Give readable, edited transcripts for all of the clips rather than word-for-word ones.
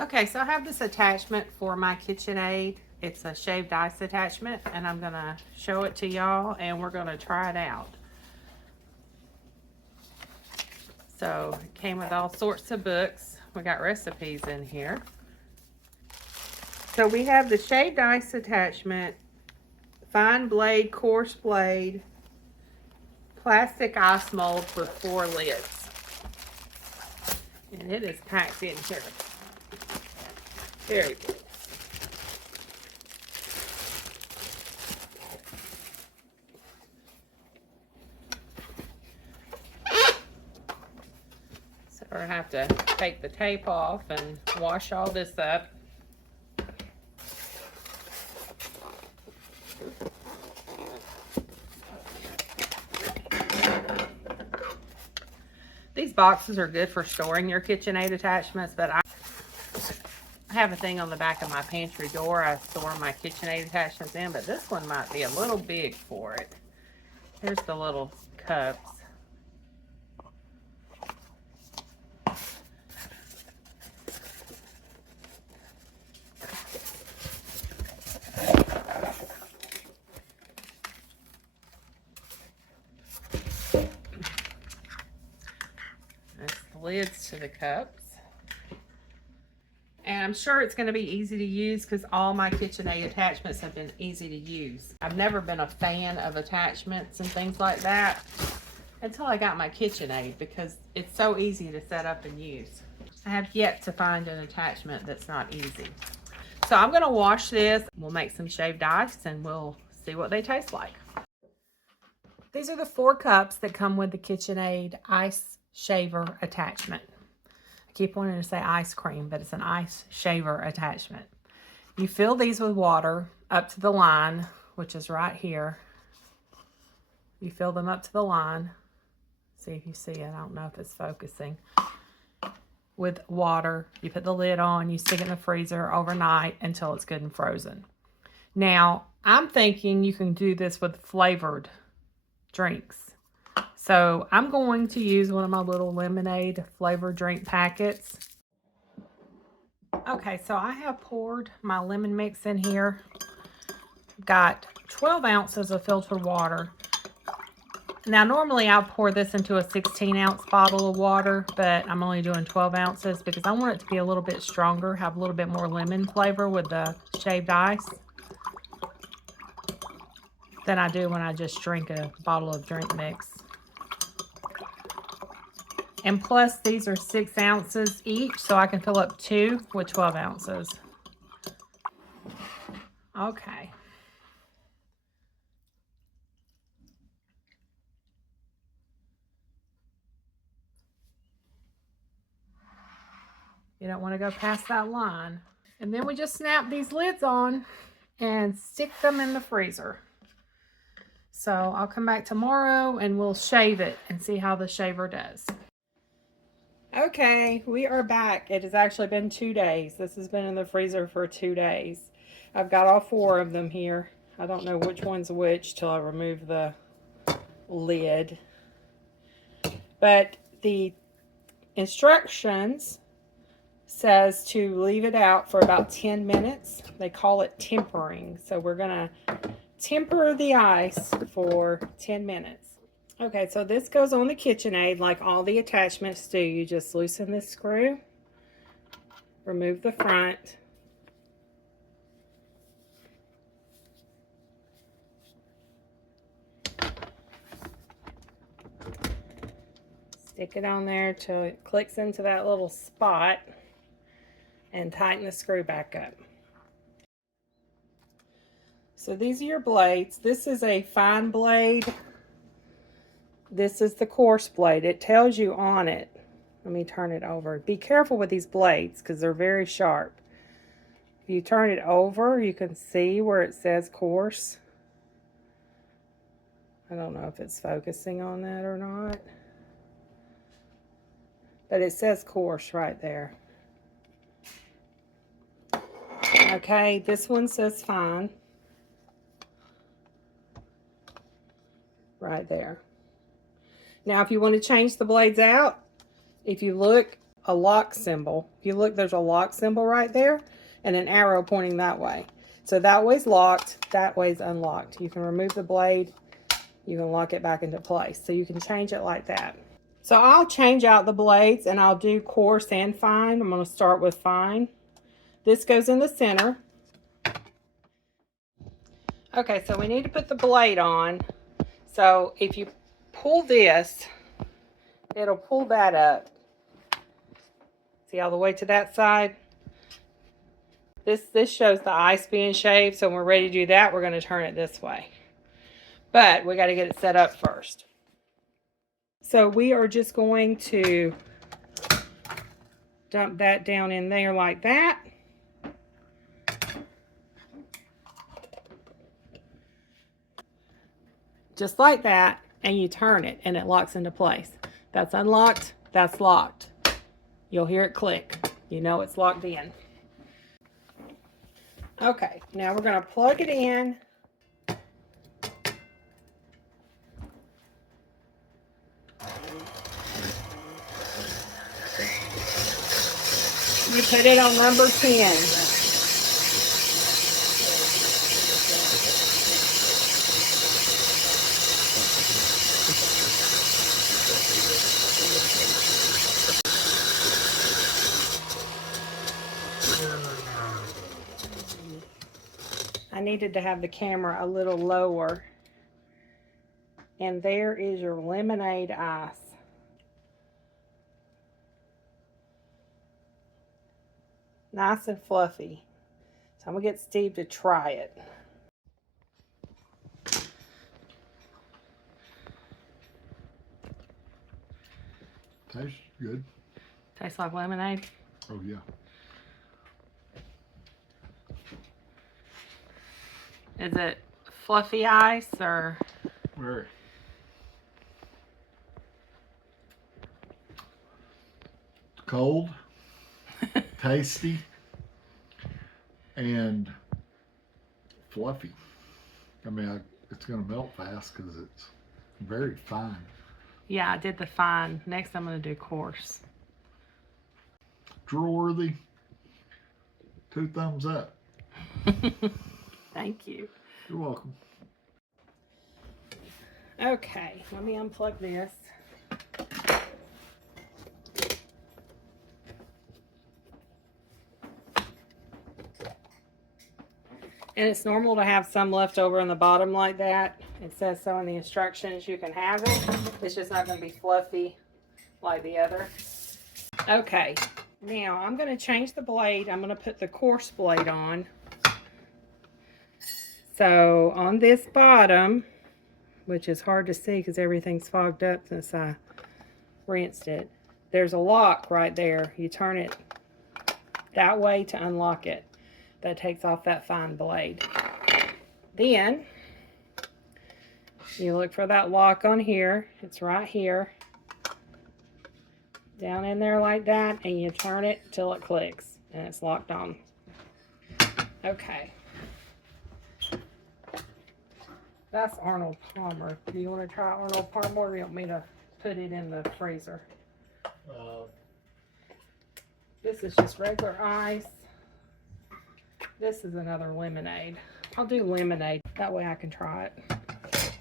Okay, so I have this attachment for my KitchenAid. It's a shaved ice attachment, and I'm gonna show it to y'all, and we're gonna try it out. So it came with all sorts of books. We got recipes in here. So we have the shaved ice attachment, fine blade, coarse blade, plastic ice mold with 4 lids. And it is packed in here. Very good. So we're gonna have to take the tape off and wash all this up. These boxes are good for storing your KitchenAid attachments, but I have a thing on the back of my pantry door I store my KitchenAid attachments in, but this one might be a little big for it. Here's the little cups. There's the lids to the cups. And I'm sure it's going to be easy to use because all my KitchenAid attachments have been easy to use. I've never been a fan of attachments and things like that until I got my KitchenAid because it's so easy to set up and use. I have yet to find an attachment that's not easy. So I'm going to wash this. We'll make some shaved ice and we'll see what they taste like. These are the 4 cups that come with the KitchenAid Ice Shaver Attachment. I keep wanting to say ice cream, but it's an ice shaver attachment. You fill these with water up to the line, which is right here. You fill them up to the line. See if you see it. I don't know if it's focusing. With water, you put the lid on, you stick it in the freezer overnight until it's good and frozen. Now, I'm thinking you can do this with flavored drinks. So I'm going to use one of my little lemonade flavored drink packets. Okay, so I have poured my lemon mix in here. Got 12 ounces of filtered water. Now, normally I'll pour this into a 16-ounce bottle of water, but I'm only doing 12 ounces because I want it to be a little bit stronger, have a little bit more lemon flavor with the shaved ice than I do when I just drink a bottle of drink mix. And plus, these are 6 ounces each, so I can fill up 2 with 12 ounces. Okay. You don't want to go past that line. And then we just snap these lids on and stick them in the freezer. So I'll come back tomorrow and we'll shave it and see how the shaver does. Okay, we are back. It has actually been 2 days. This has been in the freezer for 2 days. I've got all 4 of them here. I don't know which one's which till I remove the lid. But the instructions says to leave it out for about 10 minutes. They call it tempering. So we're going to temper the ice for 10 minutes. Okay, so this goes on the KitchenAid like all the attachments do. You just loosen this screw, remove the front, stick it on there till it clicks into that little spot, and tighten the screw back up. So these are your blades. This is a fine blade. This is the coarse blade. It tells you on it. Let me turn it over. Be careful with these blades because they're very sharp. If you turn it over, you can see where it says coarse. I don't know if it's focusing on that or not. But it says coarse right there. Okay, this one says fine. Right there. Now, if you want to change the blades out, if you look a lock symbol. If you look, there's a lock symbol right there and an arrow pointing that way. So that way's locked, that way's unlocked. You can remove the blade, you can lock it back into place. So you can change it like that. So I'll change out the blades and I'll do coarse and fine. I'm going to start with fine. This goes in the center. Okay, so we need to put the blade on. So if you pull this, it'll pull that up. See all the way to that side? This shows the ice being shaved, so when we're ready to do that, we're going to turn it this way. But we got to get it set up first. So we are just going to dump that down in there like that. Just like that, and you turn it and it locks into place. That's unlocked, that's locked. You'll hear it click. You know it's locked in. Okay, now we're going to plug it in. You put it on number 10. I needed to have the camera a little lower. And there is your lemonade ice. Nice and fluffy. So I'm going to get Steve to try it. Tastes good. Tastes like lemonade? Oh, yeah. Is it fluffy ice or? Very. Cold, tasty, and fluffy. I mean, it's going to melt fast because it's very fine. Yeah, I did the fine. Next I'm going to do coarse. Drawer worthy. 2 thumbs up. Thank you. You're welcome. Okay, let me unplug this. And it's normal to have some left over in the bottom like that. It says so in the instructions you can have it. It's just not going to be fluffy like the other. Okay, now I'm going to change the blade. I'm going to put the coarse blade on. So on this bottom, which is hard to see because everything's fogged up since I rinsed it, there's a lock right there. You turn it that way to unlock it. That takes off that fine blade. Then you look for that lock on here. It's right here. Down in there like that, and you turn it till it clicks and it's locked on. Okay. That's Arnold Palmer. Do you want to try Arnold Palmer, or do you want me to put it in the freezer? This is just regular ice. This is another lemonade. I'll do lemonade. That way I can try it.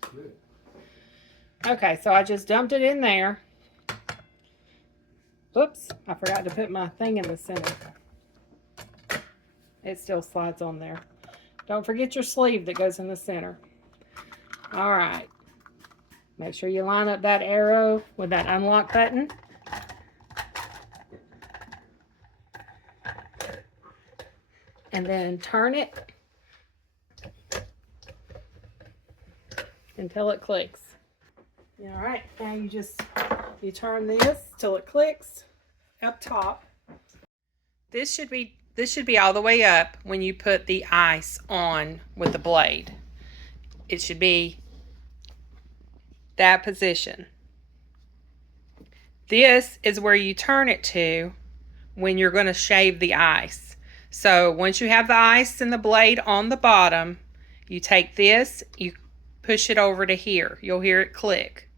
Good. Okay, so I just dumped it in there. Oops, I forgot to put my thing in the center. It still slides on there. Don't forget your sleeve that goes in the center. All right. Make sure you line up that arrow with that unlock button. And then turn it until it clicks. All right, now you turn this till it clicks up top. This should be all the way up when you put the ice on with the blade. It should be that position. This is where you turn it to when you're going to shave the ice. So once you have the ice and the blade on the bottom, you take this, you push it over to here. You'll hear it click.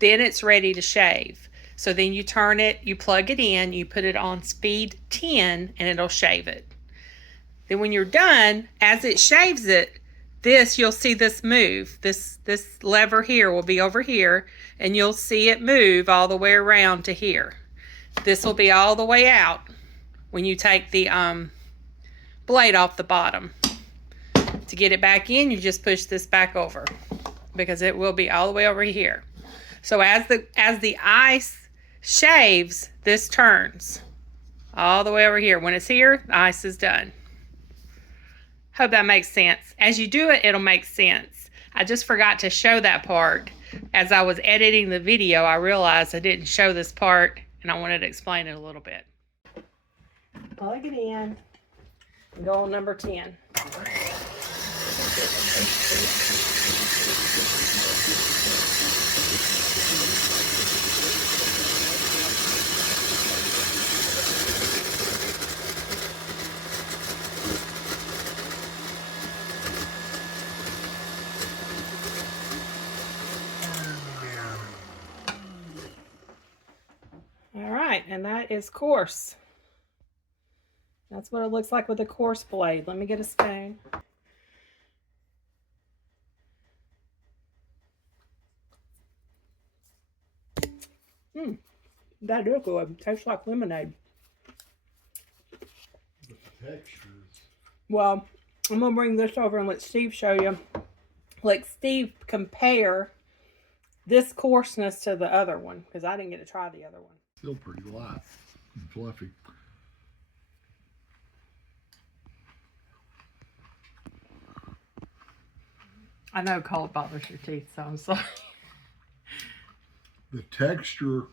Then it's ready to shave. So then you turn it, you plug it in, you put it on speed 10, and it'll shave it. Then when you're done, as it shaves it, you'll see this move. This lever here will be over here, and you'll see it move all the way around to here. This will be all the way out when you take the blade off the bottom. To get it back in, you just push this back over because it will be all the way over here. So as the ice shaves, this turns all the way over here. When it's here, the ice is done. Hope that makes sense. As you do it, it'll make sense. I just forgot to show that part. As I was editing the video, I realized I didn't show this part, and I wanted to explain it a little bit. Plug it in and go on number 10. All right, and that is coarse. That's what it looks like with a coarse blade. Let me get a spoon. That is good. Tastes like lemonade. The textures. Well, I'm gonna bring this over and let Steve show you. Let Steve compare this coarseness to the other one, because I didn't get to try the other one. Still pretty light and fluffy. I know cold bothers your teeth, so I'm sorry. The texture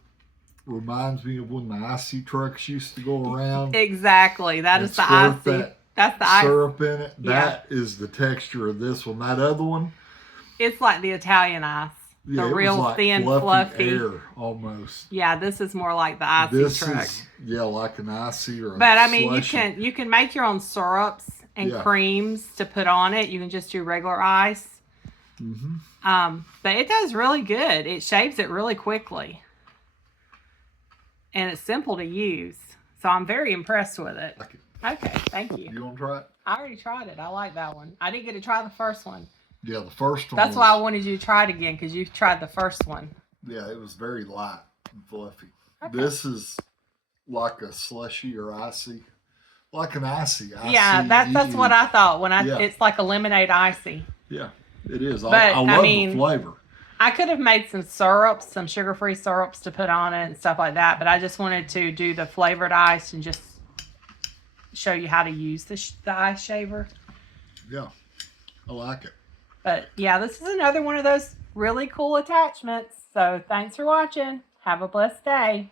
reminds me of when the icy trucks used to go around. Exactly. That is the icy. That's the ice. Syrup in it. That is the texture of this one. That other one, it's like the Italian ice. yeah, The real like thin, fluffy. air almost. Yeah, this is more like the icy This truck. is like an icy or. But I mean, slushy. you can make your own syrups and creams to put on it. You can just do regular ice. But it does really good. It shaves it really quickly, and it's simple to use. So I'm very impressed with it. Okay, thank you. You want to try it? I already tried it. I like that one. I didn't get to try the first one. Yeah, the first one. That's why I wanted you to try it again, because you tried the first one. Yeah, it was very light and fluffy. Okay. This is like a slushy or icy, like an icy. Yeah, that's what I thought when it's like a lemonade icy. Yeah, it is. But, I love the flavor. I could have made some syrups, some sugar-free syrups to put on it and stuff like that, but I just wanted to do the flavored ice and just show you how to use the ice shaver. Yeah, I like it. But yeah, this is another one of those really cool attachments. So thanks for watching. Have a blessed day.